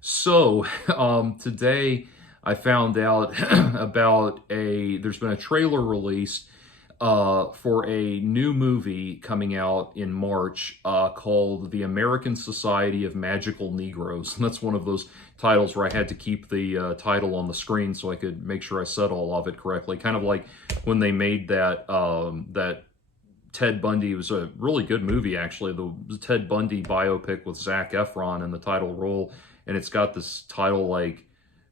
So, today I found out there's been a trailer released for a new movie coming out in March called The American Society of Magical Negros. And that's one of those titles where I had to keep the title on the screen so I could make sure I said all of it correctly. Kind of like when they made that Ted Bundy. It was a really good movie, actually. The Ted Bundy biopic with Zac Efron in the title role, and it's got this title like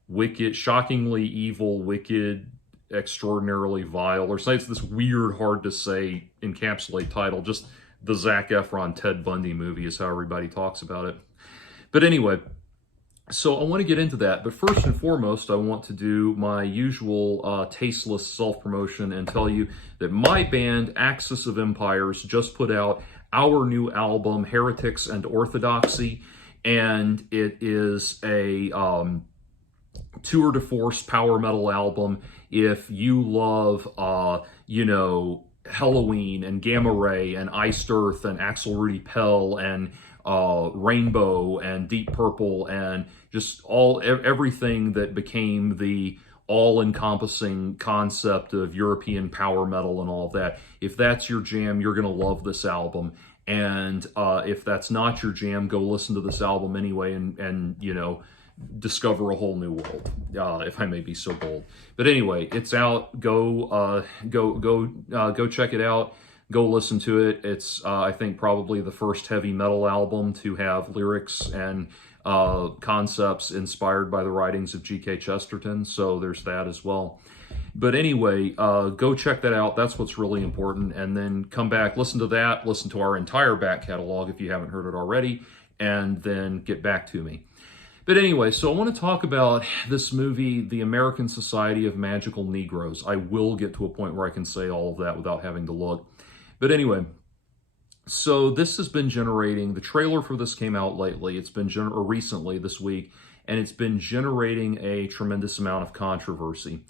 "Wicked," shockingly evil, wicked, extraordinarily vile, or say it's this weird, hard to say encapsulate title. Just the Zac Efron Ted Bundy movie is how everybody talks about it. But anyway, so I want to get into that, but first and foremost, I want to do my usual tasteless self-promotion and tell you that my band, Axis of Empires, just put out our new album, Heretics and Orthodoxy, and it is a tour de force power metal album. If you love, Halloween and Gamma Ray and Iced Earth and Axel Rudy Pell and Rainbow and Deep Purple and just everything that became the all-encompassing concept of European power metal and all of that. If that's your jam, you're going to love this album. And if that's not your jam, go listen to this album anyway and discover a whole new world, if I may be so bold. But anyway, it's out. Go check it out. Go listen to it. It's, I think, probably the first heavy metal album to have lyrics and concepts inspired by the writings of G.K. Chesterton, so there's that as well. But anyway, go check that out. That's what's really important. And then come back, listen to that, listen to our entire back catalog if you haven't heard it already, and then get back to me. But anyway, so I want to talk about this movie, The American Society of Magical Negros. I will get to a point where I can say all of that without having to look. But anyway, so this has been generating, the trailer for this came out lately, it's been, or recently this week, and it's been generating a tremendous amount of controversy.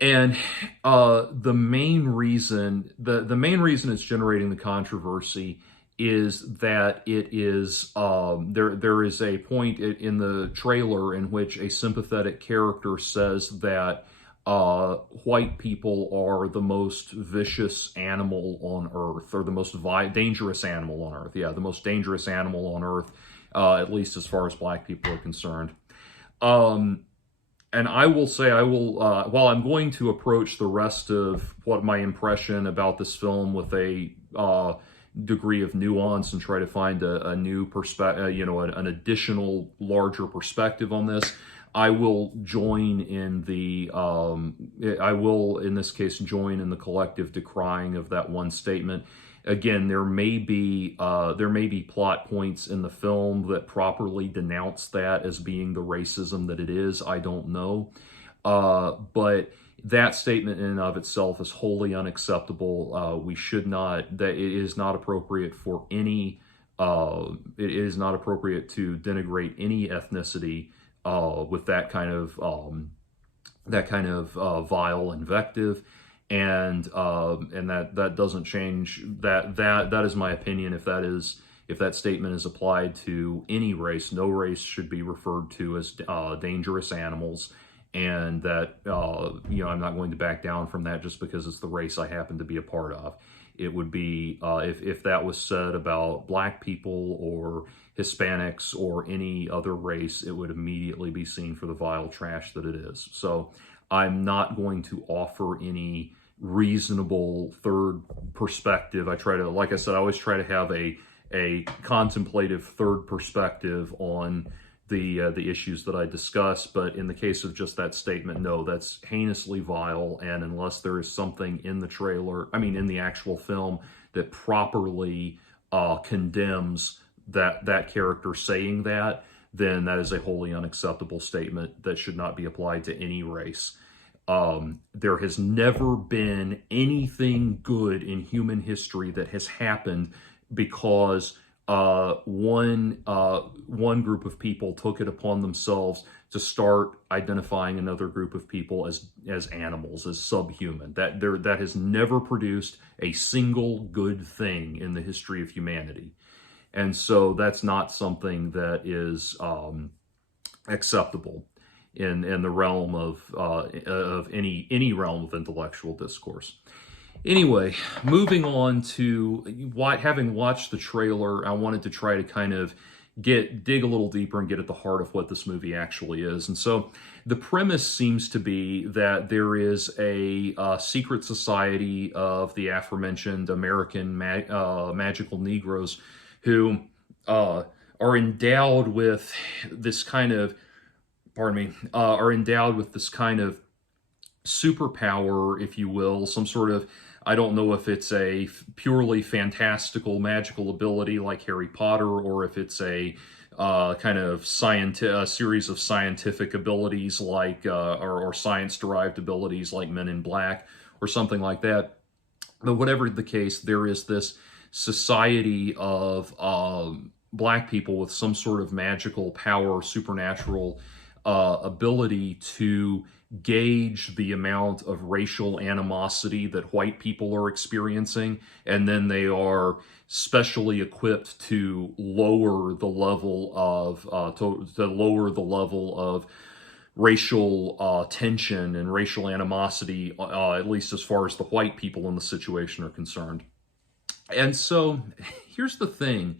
And the main reason it's generating the controversy is that it is there is a point in the trailer in which a sympathetic character says that white people are the most vicious animal on Earth, or the most dangerous animal on Earth. Yeah, the most dangerous animal on Earth, at least as far as black people are concerned. And I will say, while I'm going to approach the rest of what my impression about this film with a degree of nuance and try to find a new perspective, an additional larger perspective on this, I will join in in this case, join in the collective decrying of that one statement. Again, there may be plot points in the film that properly denounce that as being the racism that it is. I don't know, but that statement in and of itself is wholly unacceptable. We should not. That it is not appropriate for any. It is not appropriate to denigrate any ethnicity with that kind of vile invective. And that doesn't change. That is my opinion. If that statement is applied to any race, no race should be referred to as dangerous animals. And that I'm not going to back down from that just because it's the race I happen to be a part of. It would be if that was said about black people or Hispanics or any other race, it would immediately be seen for the vile trash that it is. So I'm not going to offer any reasonable third perspective. Like I said, I always try to have a contemplative third perspective on the issues that I discuss. But in the case of just that statement, no, that's heinously vile. And unless there is something in the actual film that properly condemns that character saying that, then that is a wholly unacceptable statement that should not be applied to any race. There has never been anything good in human history that has happened because one group of people took it upon themselves to start identifying another group of people as animals, as subhuman. That has never produced a single good thing in the history of humanity. And so that's not something that is acceptable in the realm of any realm of intellectual discourse. Anyway, moving on to having watched the trailer, I wanted to try to kind of dig a little deeper and get at the heart of what this movie actually is. And so the premise seems to be that there is a secret society of the aforementioned American magical Negroes who are endowed with this kind of, are endowed with this kind of superpower, if you will, some sort of, I don't know if it's a purely fantastical magical ability like Harry Potter, or if it's a kind of series of scientific abilities like, or science-derived abilities like Men in Black, or something like that. But whatever the case, there is this society of black people with some sort of magical power, supernatural ability to gauge the amount of racial animosity that white people are experiencing, and then they are specially equipped to lower the level of racial tension and racial animosity, at least as far as the white people in the situation are concerned. And so here's the thing.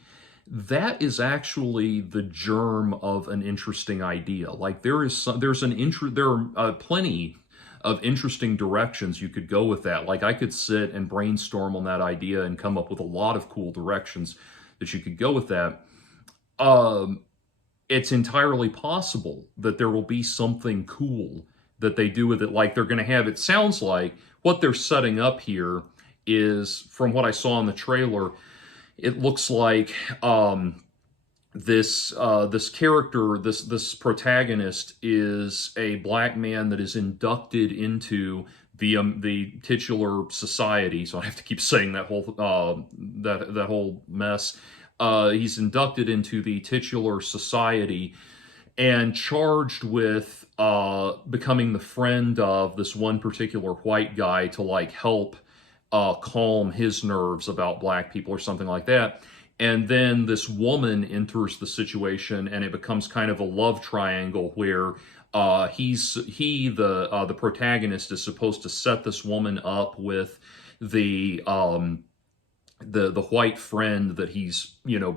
That is actually the germ of an interesting idea. Like there are plenty of interesting directions you could go with that. Like I could sit and brainstorm on that idea and come up with a lot of cool directions that you could go with that. It's entirely possible that there will be something cool that they do with it. Like they're going to have, it sounds like what they're setting up here is, from what I saw in the trailer, it looks like this character, this protagonist, is a black man that is inducted into the titular society. So I have to keep saying that whole that whole mess. He's inducted into the titular society and charged with becoming the friend of this one particular white guy to like help calm his nerves about black people or something like that. And then this woman enters the situation, and it becomes kind of a love triangle where the protagonist is supposed to set this woman up with the white friend that he's been the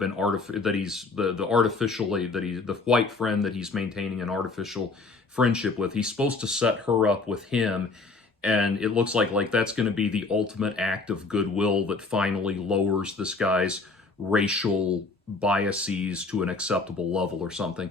white friend that he's maintaining an artificial friendship with. He's supposed to set her up with him. And it looks like that's going to be the ultimate act of goodwill that finally lowers this guy's racial biases to an acceptable level or something.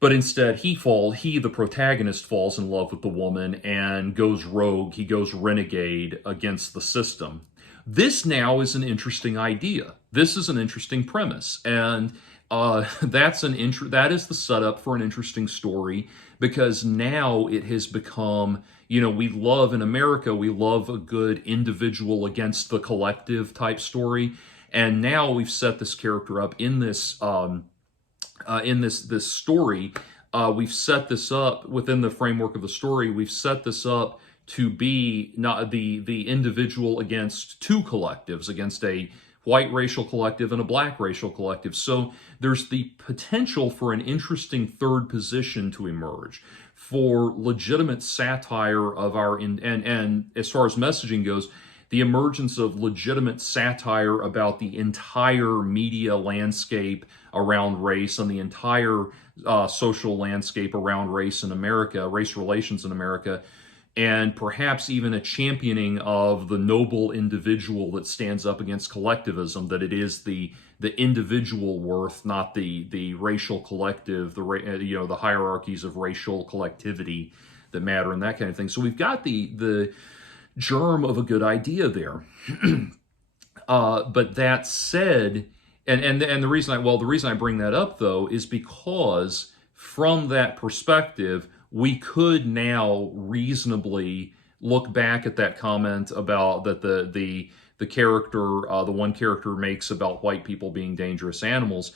But instead, the protagonist, falls in love with the woman and goes rogue. He goes renegade against the system. This now is an interesting idea. This is an interesting premise, and that is the setup for an interesting story, because now it has become, in America, we love a good individual against the collective type story. And now we've set this character up in this this story. We've set this up within the framework of the story. We've set this up to be not the individual against two collectives, against a white racial collective and a black racial collective. So there's the potential for an interesting third position to emerge, for legitimate satire of and as far as messaging goes, the emergence of legitimate satire about the entire media landscape around race and the entire social landscape around race in America, race relations in America, and perhaps even a championing of the noble individual that stands up against collectivism, that it is the individual worth, not the racial collective, the hierarchies of racial collectivity that matter, and that kind of thing. So we've got the germ of a good idea there. But that said, and the reason I bring that up though is because from that perspective, we could now reasonably look back at that comment about that the one character makes about white people being dangerous animals.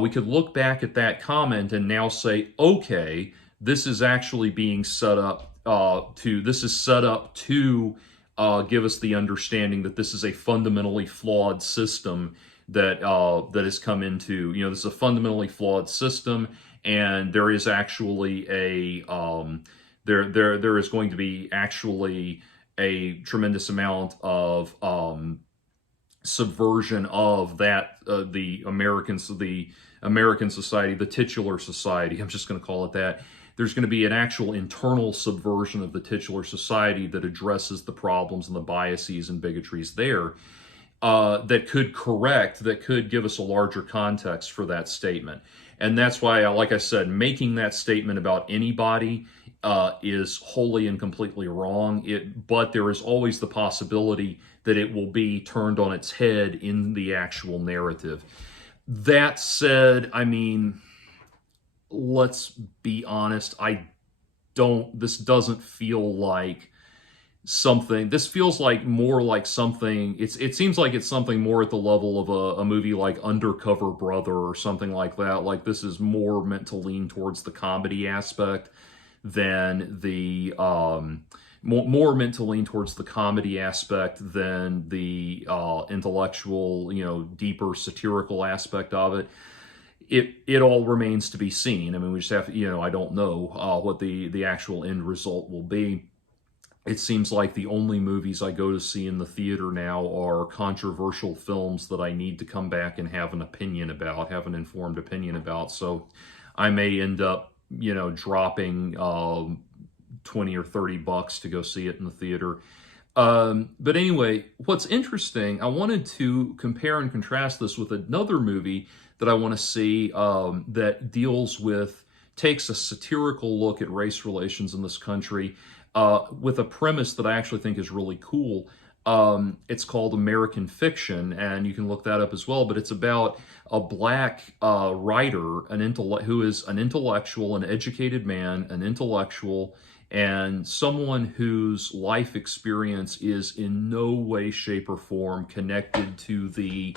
We could look back at that comment and now say, okay, this is actually being set up to give us the understanding that this is a fundamentally flawed system that has come into, this is a fundamentally flawed system, and there is actually there is going to be actually a tremendous amount of subversion of that the American society, the titular society. I'm just going to call it that. There's going to be an actual internal subversion of the titular society that addresses the problems and the biases and bigotries there, that could give us a larger context for that statement. And that's why, like I said, making that statement about anybody is wholly and completely wrong. But there is always the possibility that it will be turned on its head in the actual narrative. That said, I mean, let's be honest. This doesn't feel like something. This feels like more like something. It seems like it's something more at the level of a movie like Undercover Brother or something like that. Like, this is more meant to lean towards the comedy aspect than the more meant to lean towards the comedy aspect than the intellectual, deeper satirical aspect of it. It all remains to be seen. I mean, we just have to, I don't know what the actual end result will be. It seems like the only movies I go to see in the theater now are controversial films that I need to come back and have an opinion about, have an informed opinion about. So I may end up, dropping 20 or 30 bucks to go see it in the theater. But anyway, what's interesting, I wanted to compare and contrast this with another movie that I want to see that takes a satirical look at race relations in this country, with a premise that I actually think is really cool. It's called American Fiction, and you can look that up as well. But it's about a black writer, who is an intellectual, an educated man, an intellectual, and someone whose life experience is in no way, shape, or form connected to the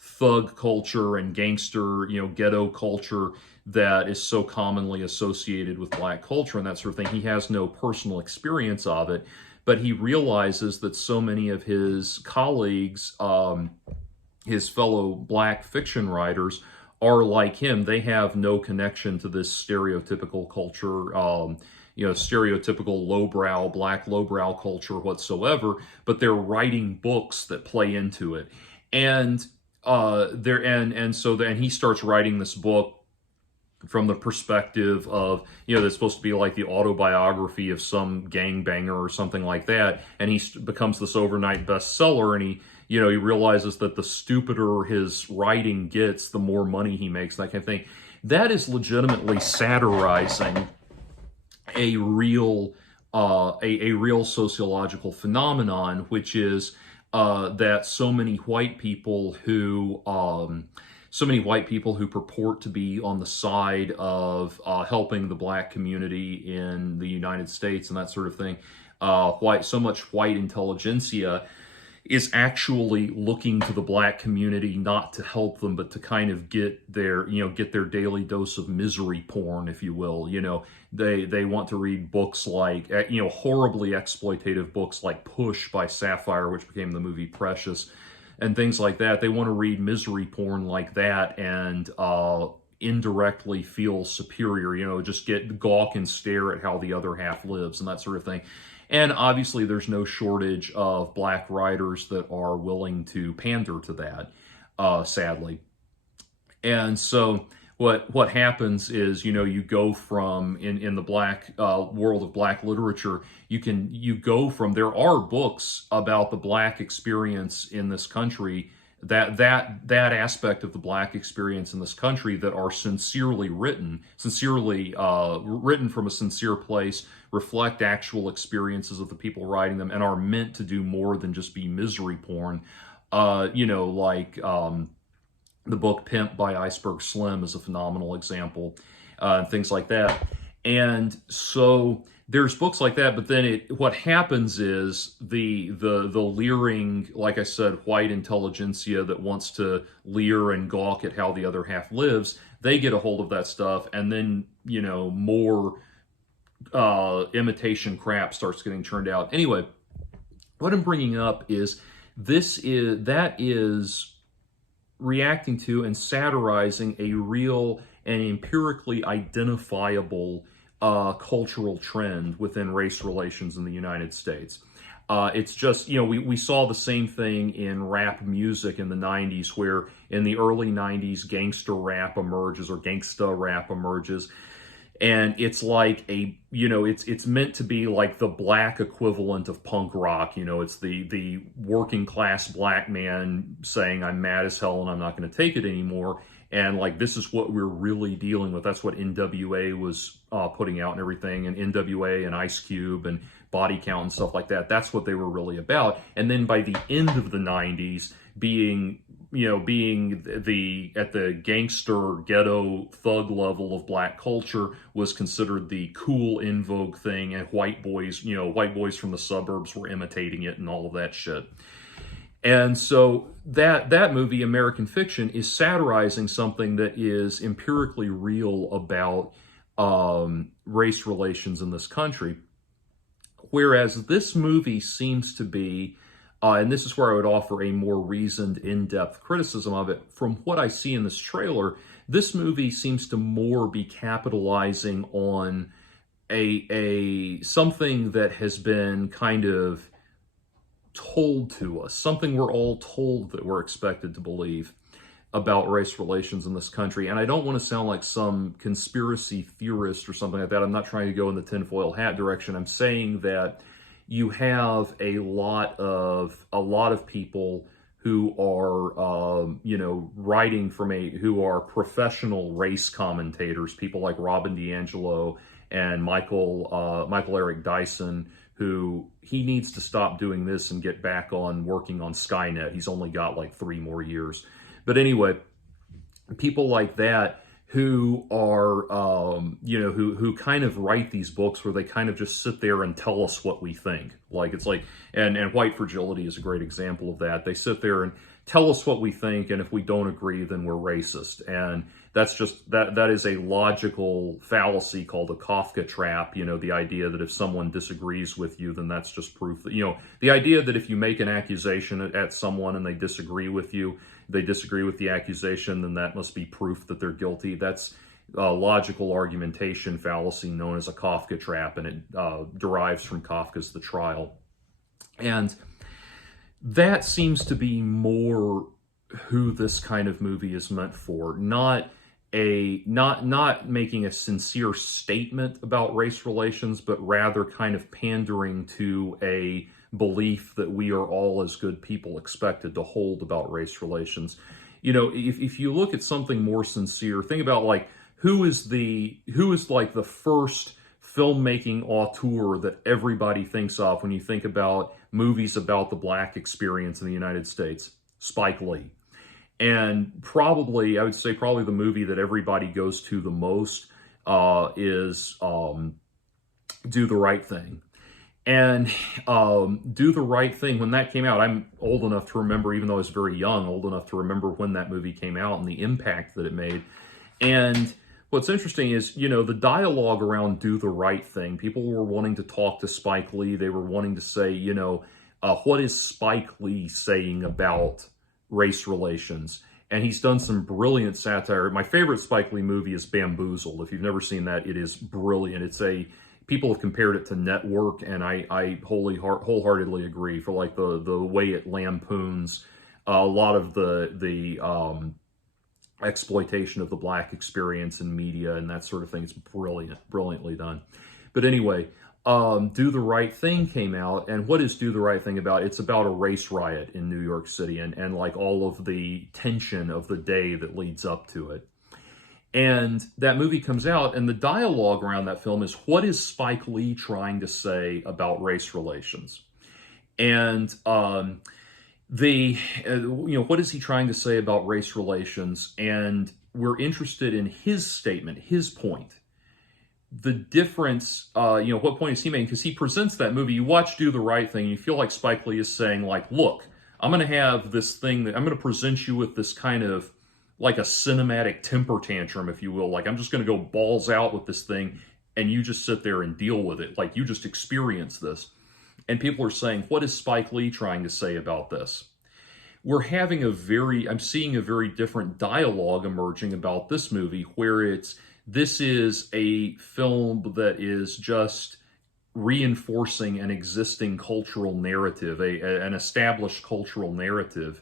thug culture and gangster, ghetto culture that is so commonly associated with black culture and that sort of thing. He has no personal experience of it, but he realizes that so many of his colleagues, his fellow black fiction writers, are like him. They have no connection to this stereotypical culture, stereotypical black lowbrow culture whatsoever, but they're writing books that play into it. And he starts writing this book from the perspective of, that's supposed to be like the autobiography of some gangbanger or something like that, and he becomes this overnight bestseller, and he realizes that the stupider his writing gets, the more money he makes, that kind of thing. That is legitimately satirizing a real sociological phenomenon, which is that so many white people who purport to be on the side of helping the black community in the United States and that sort of thing, so much white intelligentsia is actually looking to the black community not to help them, but to kind of get their daily dose of misery porn, if you will. They want to read books like, horribly exploitative books like Push by Sapphire, which became the movie Precious, and things like that. They want to read misery porn like that and indirectly feel superior, just gawk and stare at how the other half lives and that sort of thing. And obviously there's no shortage of black writers that are willing to pander to that, sadly. And so what happens is, you go from, in the black world of black literature, there are books about the black experience in this country, that aspect of the black experience in this country, that are sincerely written from a sincere place, reflect actual experiences of the people writing them, and are meant to do more than just be misery porn. The book Pimp by Iceberg Slim is a phenomenal example, things like that. And so there's books like that, but then what happens is the leering, like I said, white intelligentsia that wants to leer and gawk at how the other half lives, they get a hold of that stuff, and then, more imitation crap starts getting churned out. Anyway, what I'm bringing up is That is reacting to and satirizing a real and empirically identifiable cultural trend within race relations in the United States. It's just, we saw the same thing in rap music in the 90s, where in the early 90s, gangster rap emerges or gangsta rap emerges. And it's like it's meant to be like the black equivalent of punk rock. It's the working class black man saying, I'm mad as hell and I'm not going to take it anymore. And like, this is what we're really dealing with. That's what NWA was putting out and everything, and NWA and Ice Cube and Body Count and stuff like that. That's what they were really about. And then by the end of the 90s, being at the gangster ghetto thug level of black culture was considered the cool in vogue thing, and white boys from the suburbs were imitating it and all of that shit. And so that movie, American Fiction, is satirizing something that is empirically real about race relations in this country. Whereas this movie seems to be, and this is where I would offer a more reasoned, in-depth criticism of it, from what I see in this trailer, this movie seems to more be capitalizing on a something that has been kind of told to us, something we're all told that we're expected to believe about race relations in this country. And I don't want to sound like some conspiracy theorist or something like that. I'm not trying to go in the tinfoil hat direction. I'm saying that you have a lot of people who are, writing who are professional race commentators, people like Robin DiAngelo and Michael Eric Dyson, who he needs to stop doing this and get back on working on Skynet. He's only got like 3 more years. But anyway, people like that who are, who kind of write these books where they kind of just sit there and tell us what we think. Like, it's like, and White Fragility is a great example of that. They sit there and tell us what we think, and if we don't agree, then we're racist. And that's just, that is a logical fallacy called a Kafka trap. The idea that if someone disagrees with you, then that's just proof that, the idea that if you make an accusation at someone and they disagree with the accusation, then that must be proof that they're guilty. That's a logical argumentation fallacy known as a Kafka trap, and it derives from Kafka's The Trial. And that seems to be more who this kind of movie is meant for, not making a sincere statement about race relations, but rather kind of pandering to a belief that we are all as good people expected to hold about race relations. If you look at something more sincere, think about like who is like the first filmmaking auteur that everybody thinks of when you think about movies about the black experience in the United States? Spike Lee. And I would say probably the movie that everybody goes to the most is Do the Right Thing. And Do the Right Thing, when that came out, I'm old enough to remember, even though I was very young, old enough to remember when that movie came out and the impact that it made. And what's interesting is, the dialogue around Do the Right Thing, people were wanting to talk to Spike Lee. They were wanting to say, what is Spike Lee saying about race relations? And he's done some brilliant satire. My favorite Spike Lee movie is Bamboozled. If you've never seen that, it is brilliant. People have compared it to Network, and I wholeheartedly agree, for like the way it lampoons a lot of the exploitation of the black experience in media and that sort of thing. It's brilliantly done. But anyway, Do the Right Thing came out, and what is Do the Right Thing about? It's about a race riot in New York City and like all of the tension of the day that leads up to it. And that movie comes out, and the dialogue around that film is, what is Spike Lee trying to say about race relations? And what is he trying to say about race relations? And we're interested in his statement, his point. The difference, what point is he making? Because he presents that movie, you watch Do the Right Thing, and you feel like Spike Lee is saying, like, look, I'm going to have this thing that I'm going to present you with this kind of like a cinematic temper tantrum, if you will. Like, I'm just going to go balls out with this thing, and you just sit there and deal with it. Like, you just experience this. And people are saying, what is Spike Lee trying to say about this? I'm seeing a very different dialogue emerging about this movie, where this is a film that is just reinforcing an existing cultural narrative, an established cultural narrative,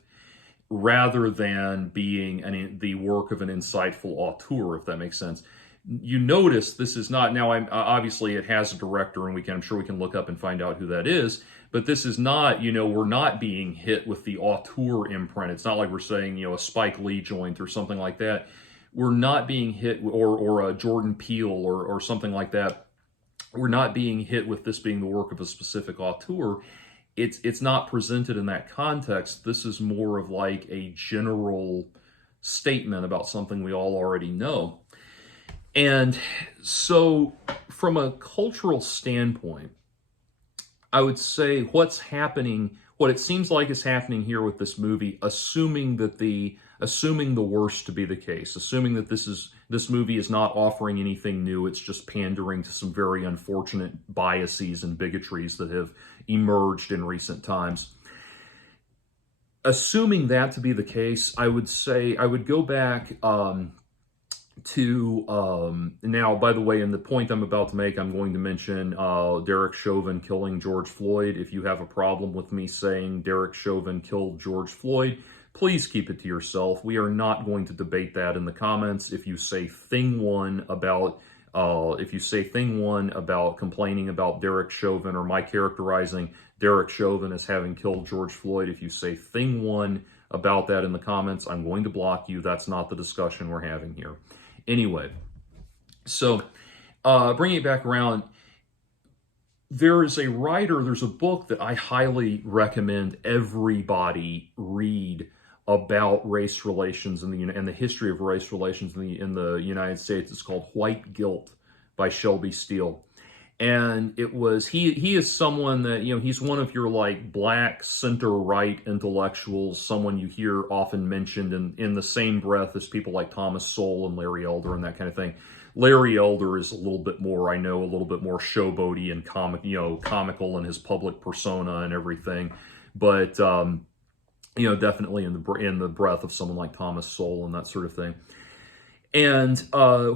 rather than being the work of an insightful auteur, if that makes sense. You notice this is not, now I'm obviously it has a director, and I'm sure we can look up and find out who that is, but this is not, we're not being hit with the auteur imprint. It's not like we're saying, a Spike Lee joint or something like that. We're not being hit, or a Jordan Peele or something like that. We're not being hit with this being the work of a specific auteur. It's not presented in that context. This is more of like a general statement about something we all already know. And so from a cultural standpoint, I would say what it seems like is happening here with this movie, assuming the worst to be the case, assuming that this movie is not offering anything new, it's just pandering to some very unfortunate biases and bigotries that have emerged in recent times. Assuming that to be the case, I would say I would go back now, by the way, in the point I'm about to make, I'm going to mention Derek Chauvin killing George Floyd. If you have a problem with me saying Derek Chauvin killed George Floyd, please keep it to yourself. We are not going to debate that in the comments. If you say thing one about complaining about Derek Chauvin, or my characterizing Derek Chauvin as having killed George Floyd, if you say thing one about that in the comments, I'm going to block you. That's not the discussion we're having here. Anyway, so bringing it back around, there's a book that I highly recommend everybody read about race relations and the history of race relations in the United States. It's called White Guilt by Shelby Steele. And he is someone that, he's one of your like black center-right intellectuals, someone you hear often mentioned in the same breath as people like Thomas Sowell and Larry Elder and that kind of thing. Larry Elder is a little bit more showboaty and comical in his public persona and everything. But, definitely in the breath of someone like Thomas Sowell and that sort of thing. And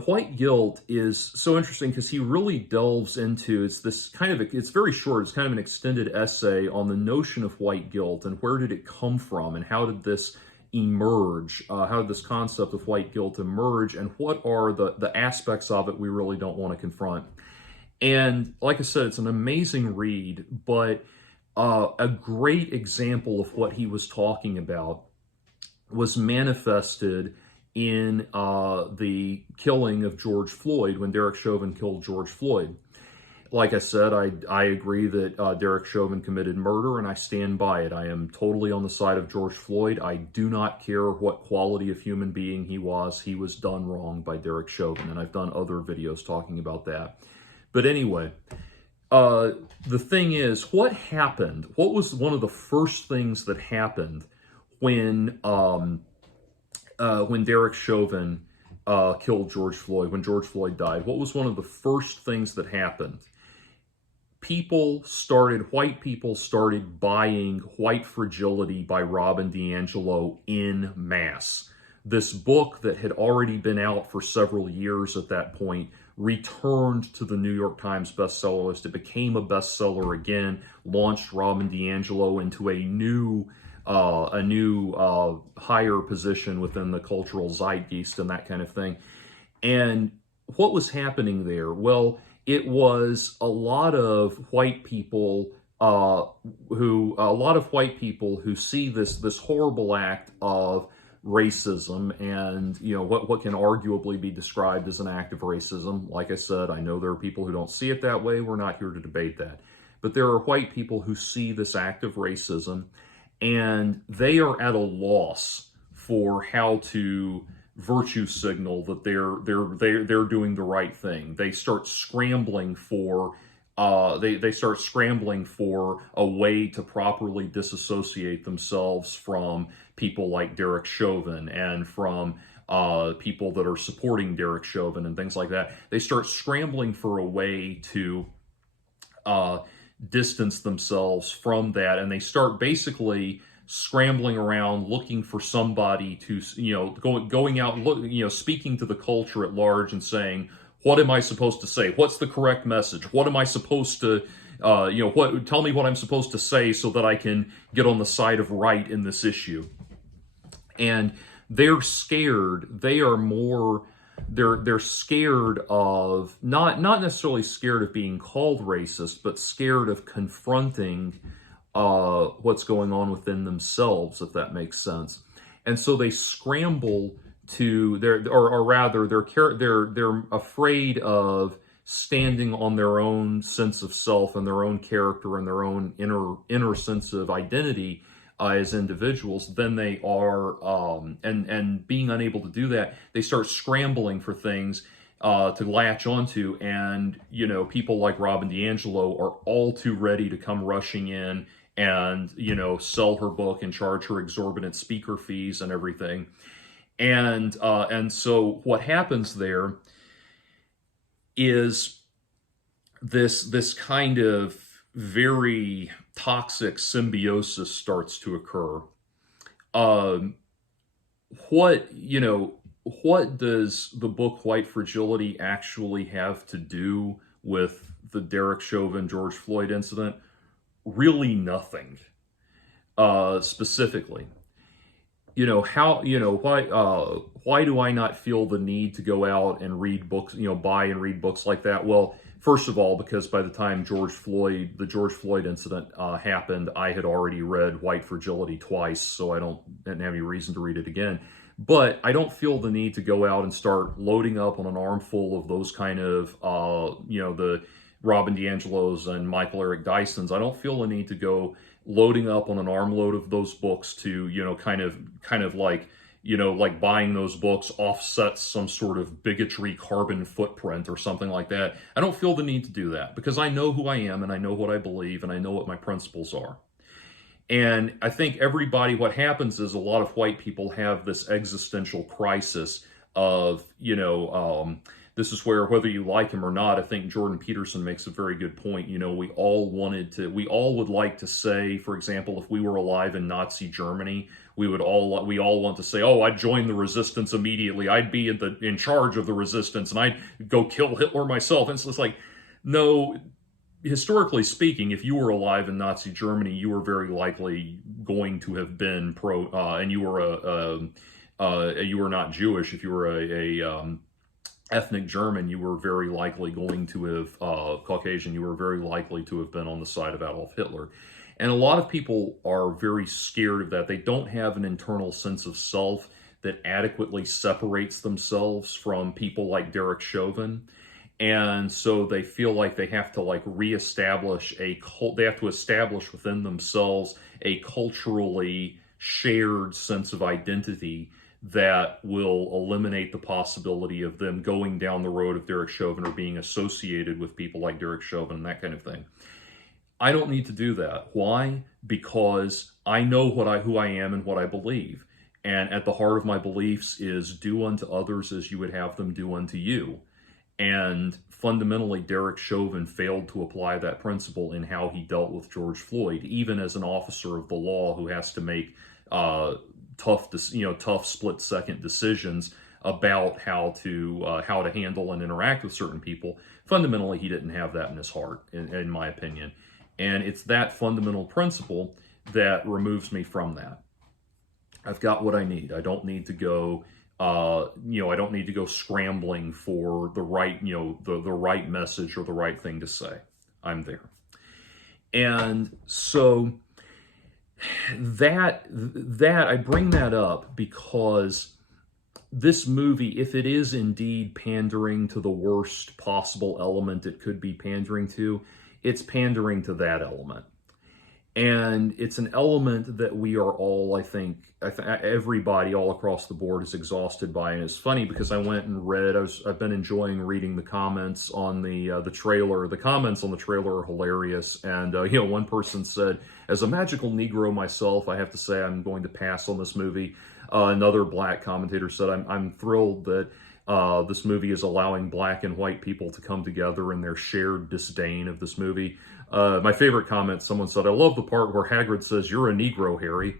White Guilt is so interesting because he really delves into, it's very short, it's kind of an extended essay on the notion of white guilt and where did it come from and how did this emerge, how did this concept of white guilt emerge, and what are the aspects of it we really don't want to confront. And like I said, it's an amazing read, but a great example of what he was talking about was manifested in the killing of George Floyd, when Derek Chauvin killed George Floyd. Like I said, I agree that Derek Chauvin committed murder, and I stand by it. I am totally on the side of George Floyd. I do not care what quality of human being he was. He was done wrong by Derek Chauvin, and I've done other videos talking about that. But anyway, the thing is, what happened? What was one of the first things that happened when Derek Chauvin killed George Floyd, when George Floyd died? What was one of the first things that happened? White people started buying White Fragility by Robin DiAngelo in mass. This book that had already been out for several years at that point returned to the New York Times bestseller list. It became a bestseller again, launched Robin DiAngelo into a new higher position within the cultural zeitgeist and that kind of thing. And what was happening there? Well, it was a lot of white people who see this horrible act of racism and, what can arguably be described as an act of racism. Like I said, I know there are people who don't see it that way. We're not here to debate that. But there are white people who see this act of racism, and they are at a loss for how to virtue signal that they're doing the right thing. They start scrambling for they start scrambling for a way to properly disassociate themselves from people like Derek Chauvin and from people that are supporting Derek Chauvin and things like that. They start scrambling for a way to distance themselves from that, and they start basically scrambling around looking for somebody to, going out, speaking to the culture at large and saying, what am I supposed to say? What's the correct message? What am I supposed to, tell me what I'm supposed to say so that I can get on the side of right in this issue. And they're scared. They are more, they're scared of, not necessarily scared of being called racist, but scared of confronting what's going on within themselves, if that makes sense. And so they scramble to or rather, they're afraid of standing on their own sense of self and their own character and their own inner sense of identity as individuals. Then they are, and being unable to do that, they start scrambling for things to latch onto. And people like Robin DiAngelo are all too ready to come rushing in and sell her book and charge her exorbitant speaker fees and everything. And so what happens there is this kind of very toxic symbiosis starts to occur. What does the book White Fragility actually have to do with the Derek Chauvin George Floyd incident? Really nothing. Specifically, why do I not feel the need to go out and read books, buy and read books like that? Well, first of all, because by the time the George Floyd incident happened, I had already read White Fragility twice, so I didn't have any reason to read it again. But I don't feel the need to go out and start loading up on an armful of those kind of, the Robin DiAngelos and Michael Eric Dysons. I don't feel the need to go loading up on an armload of those books to, kind of like, like buying those books offsets some sort of bigotry carbon footprint or something like that. I don't feel the need to do that because I know who I am and I know what I believe and I know what my principles are. And I think what happens is a lot of white people have this existential crisis of, this is where, whether you like him or not, I think Jordan Peterson makes a very good point. We all would like to say, for example, if we were alive in Nazi Germany, we all want to say, oh, I'd join the resistance immediately. I'd be in charge of the resistance and I'd go kill Hitler myself. And so it's like, no, historically speaking, if you were alive in Nazi Germany, you were very likely going to have been and you were you were not Jewish. If you were a ethnic German, you were very likely going to have, Caucasian, you were very likely to have been on the side of Adolf Hitler. And a lot of people are very scared of that. They don't have an internal sense of self that adequately separates themselves from people like Derek Chauvin. And so they feel like they have to reestablish they have to establish within themselves a culturally shared sense of identity that will eliminate the possibility of them going down the road of Derek Chauvin or being associated with people like Derek Chauvin and that kind of thing. I don't need to do that. Why? Because I know who I am and what I believe. And at the heart of my beliefs is do unto others as you would have them do unto you. And fundamentally, Derek Chauvin failed to apply that principle in how he dealt with George Floyd, even as an officer of the law who has to make tough split-second decisions about how to handle and interact with certain people. Fundamentally, he didn't have that in his heart, in my opinion. And it's that fundamental principle that removes me from that. I've got what I need. I don't need to go, I don't need to go scrambling for the right, the right message or the right thing to say. I'm there. And so that I bring that up because this movie, if it is indeed pandering to the worst possible element it could be pandering to, it's pandering to that element. And it's an element that we are all, I think everybody all across the board is exhausted by. And it's funny because I went and read, I've been enjoying reading the comments on the trailer. The comments on the trailer are hilarious. And, one person said, as a magical Negro myself, I have to say I'm going to pass on this movie. Another black commentator said, I'm thrilled that This movie is allowing black and white people to come together in their shared disdain of this movie. My favorite comment, someone said, "I love the part where Hagrid says, 'You're a Negro, Harry.'"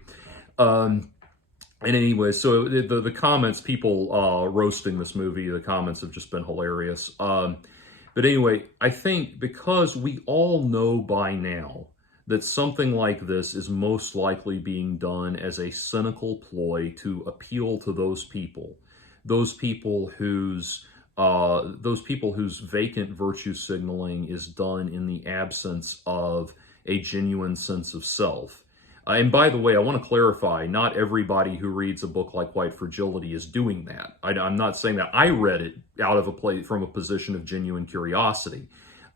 And anyway, so the comments, people roasting this movie, the comments have just been hilarious. But anyway, I think because we all know by now that something like this is most likely being done as a cynical ploy to appeal to those people whose vacant virtue signaling is done in the absence of a genuine sense of self. And by the way, I want to clarify, not everybody who reads a book like White Fragility is doing that. I'm not saying that. I read it out of a place from a position of genuine curiosity.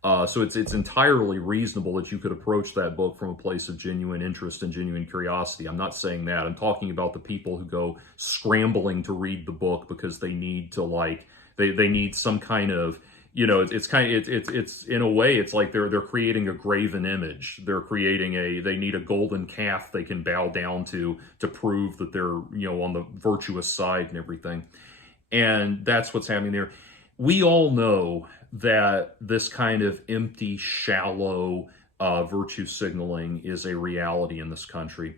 So it's entirely reasonable that you could approach that book from a place of genuine interest and genuine curiosity. I'm not saying that. I'm talking about the people who go scrambling to read the book because they need to they need some kind of, it's in a way, it's like they're creating a graven image. They need a golden calf they can bow down to prove that they're, on the virtuous side and everything. And that's what's happening there. We all know that this kind of empty, shallow virtue signaling is a reality in this country,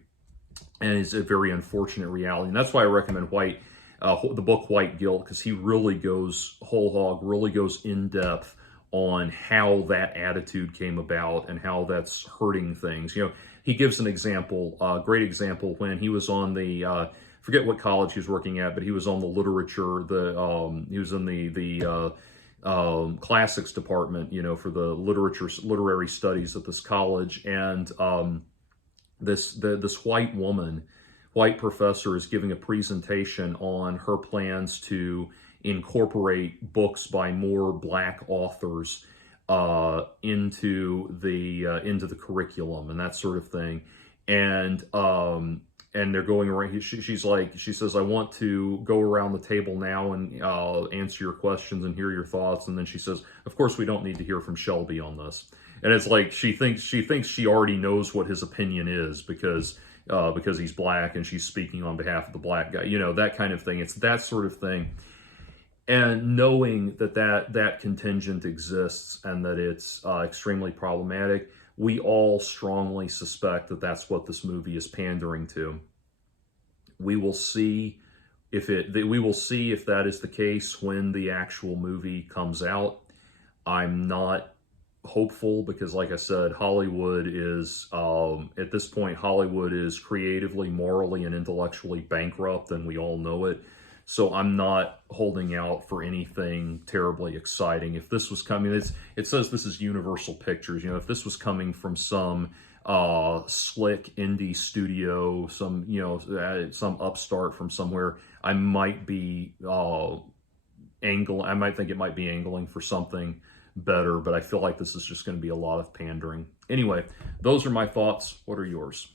and is a very unfortunate reality. And that's why I recommend the book White Guilt, because he really goes whole hog, really goes in depth on how that attitude came about and how that's hurting things. He gives an example, a great example, when he was on the forget what college he was working at, but he was on the literature. He was in the classics department, for the literary studies at this college, and this white professor is giving a presentation on her plans to incorporate books by more black authors into the curriculum and that sort of thing, and they're going around. She says, "I want to go around the table now and answer your questions and hear your thoughts." And then she says, "Of course, we don't need to hear from Shelby on this." And it's like she thinks she already knows what his opinion is because he's black and she's speaking on behalf of the black guy. That kind of thing. It's that sort of thing. And knowing that contingent exists and that it's extremely problematic, we all strongly suspect that that's what this movie is pandering to. We will see if that is the case when the actual movie comes out. I'm not hopeful because, like I said, Hollywood is at this point, Hollywood is creatively, morally, and intellectually bankrupt, and we all know it. So I'm not holding out for anything terribly exciting. If this was coming, it says this is Universal Pictures. If this was coming from some slick indie studio, some upstart from somewhere, I might be I might think it might be angling for something better. But I feel like this is just going to be a lot of pandering. Anyway, those are my thoughts. What are yours?